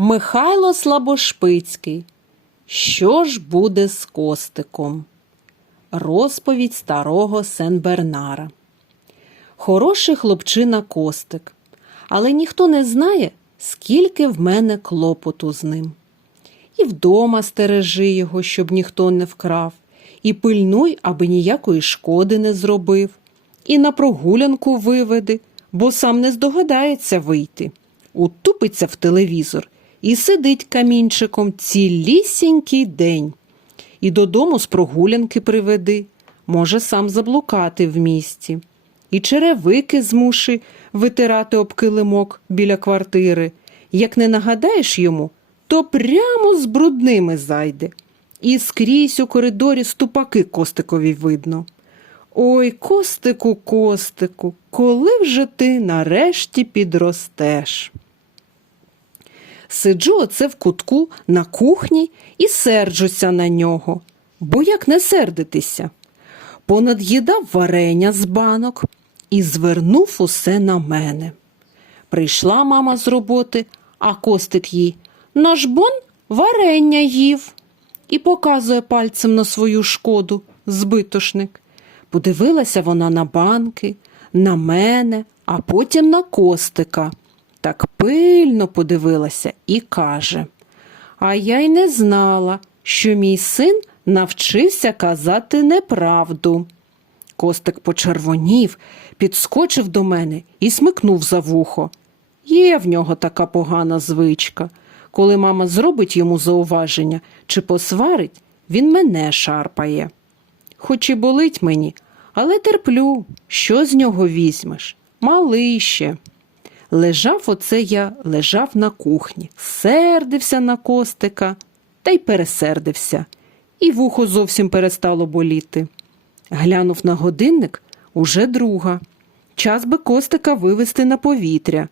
Михайло Слабошпицький. Що ж буде з Костиком? Розповідь старого Сен-Бернара. Хороший хлопчина Костик, але ніхто не знає, скільки в мене клопоту з ним. І вдома стережи його, щоб ніхто не вкрав, і пильнуй, аби ніякої шкоди не зробив, і на прогулянку виведи, бо сам не здогадається вийти. Утупиться в телевізор і сидить камінчиком цілісінький день. І додому з прогулянки приведи, може сам заблукати в місті. І черевики змуши витирати об килимок біля квартири. Як не нагадаєш йому, то прямо з брудними зайде. І скрізь у коридорі ступаки Костикові видно. Ой, Костику, Костику, коли вже ти нарешті підростеш? Сиджу оце в кутку на кухні і серджуся на нього, бо як не сердитися. Понад'їдав варення з банок і звернув усе на мене. Прийшла мама з роботи, а костик їй наш бон варення їв і показує пальцем на свою шкоду, збитошник. Подивилася вона на банки, на мене, а потім на костика. Так пильно подивилася і каже: А я й не знала, що мій син навчився казати неправду. Костик почервонів, підскочив до мене і смикнув за вухо. Є в нього така погана звичка. Коли мама зробить йому зауваження чи посварить, він мене шарпає. Хоч і болить мені, але терплю, що з нього візьмеш? Малий ще. Лежав оце я, лежав на кухні, сердився на костика та й пересердився, і вухо зовсім перестало боліти. Глянув на годинник уже друга. Час би костика вивести на повітря.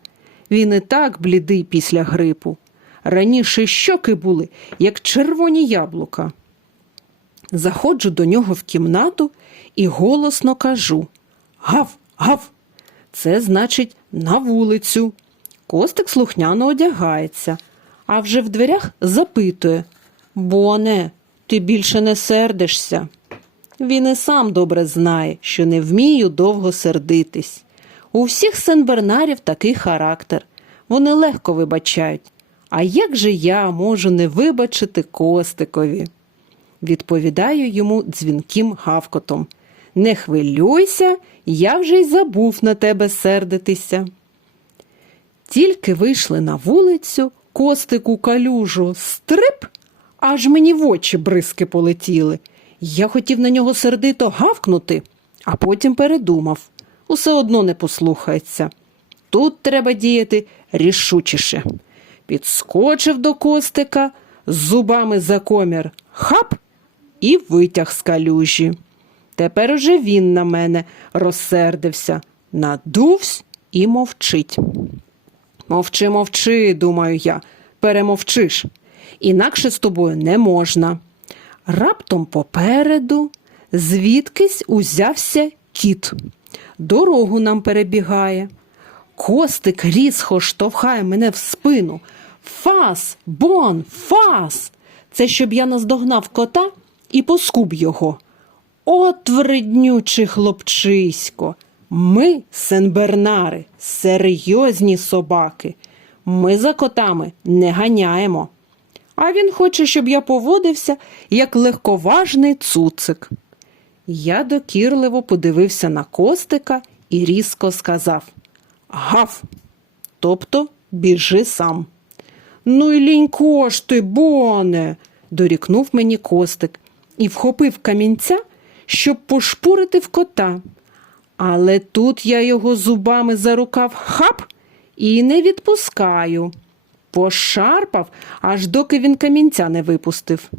Він і так блідий після грипу. Раніше щоки були, як червоні яблука. Заходжу до нього в кімнату і голосно кажу Гав, гав. Це значить на вулицю. Костик слухняно одягається, а вже в дверях запитує Боне, ти більше не сердишся. Він і сам добре знає, що не вмію довго сердитись. У всіх сенбернарів такий характер. Вони легко вибачають. А як же я можу не вибачити Костикові? Відповідаю йому дзвінким гавкотом. Не хвилюйся, я вже й забув на тебе сердитися. Тільки вийшли на вулицю, костику калюжу стрип, аж мені в очі бризки полетіли. Я хотів на нього сердито гавкнути, а потім передумав. Усе одно не послухається. Тут треба діяти рішучіше. Підскочив до костика, з зубами за комір хап і витяг з калюжі. Тепер уже він на мене розсердився, надувсь і мовчить. Мовчи, мовчи, думаю я, перемовчиш. Інакше з тобою не можна. Раптом попереду звідкись узявся кіт. Дорогу нам перебігає. Костик різко штовхає мене в спину. Фас, бон, фас. Це щоб я наздогнав кота і поскуб його. От вреднючий хлопчисько. Ми, сенбернари, серйозні собаки. Ми за котами не ганяємо. А він хоче, щоб я поводився, як легковажний цуцик. Я докірливо подивився на костика і різко сказав Гав, тобто біжи сам. Ну й лінько ж ти, боне, дорікнув мені костик і вхопив камінця, щоб пошпурити в кота. Але тут я його зубами за рукав хап і не відпускаю. Пошарпав, аж доки він камінця не випустив.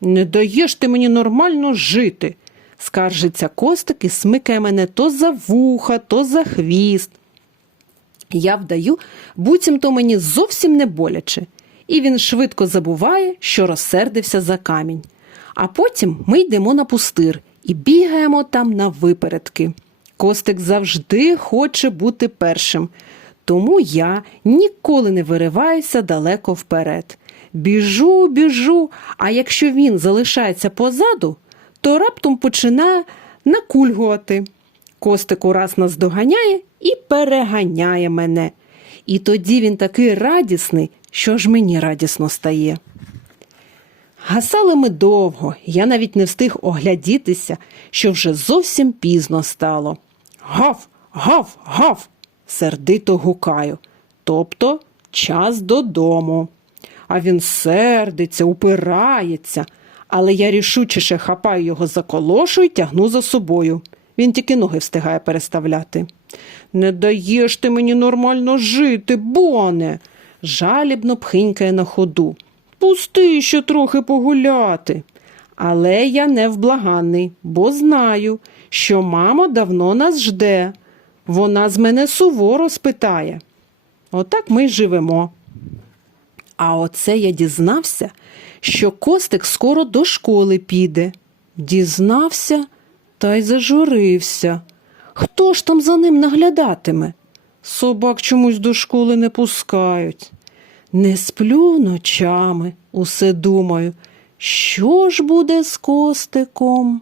Не даєш ти мені нормально жити, скаржиться костик і смикає мене то за вуха, то за хвіст. Я вдаю, буцімто мені зовсім не боляче, і він швидко забуває, що розсердився за камінь. А потім ми йдемо на пустир і бігаємо там на випередки. Костик завжди хоче бути першим. Тому я ніколи не вириваюся далеко вперед. Біжу, біжу, а якщо він залишається позаду, то раптом починає накульгувати. Костик ураз наздоганяє і переганяє мене. І тоді він такий радісний, що ж мені радісно стає. Гасали ми довго, я навіть не встиг оглядітися, що вже зовсім пізно стало. Гав, гав, гав, сердито гукаю. Тобто час додому. А він сердиться, упирається, але я рішучіше хапаю його за колошу і тягну за собою. Він тільки ноги встигає переставляти. Не даєш ти мені нормально жити, боне. Жалібно пхинькає на ходу. Пусти ще трохи погуляти. Але я невблаганний, бо знаю, що мама давно нас жде. Вона з мене суворо спитає. Отак ми й живемо. А оце я дізнався, що Костик скоро до школи піде. Дізнався та й зажурився. Хто ж там за ним наглядатиме? Собак чомусь до школи не пускають. Не сплю ночами, усе думаю, що ж буде з Костиком?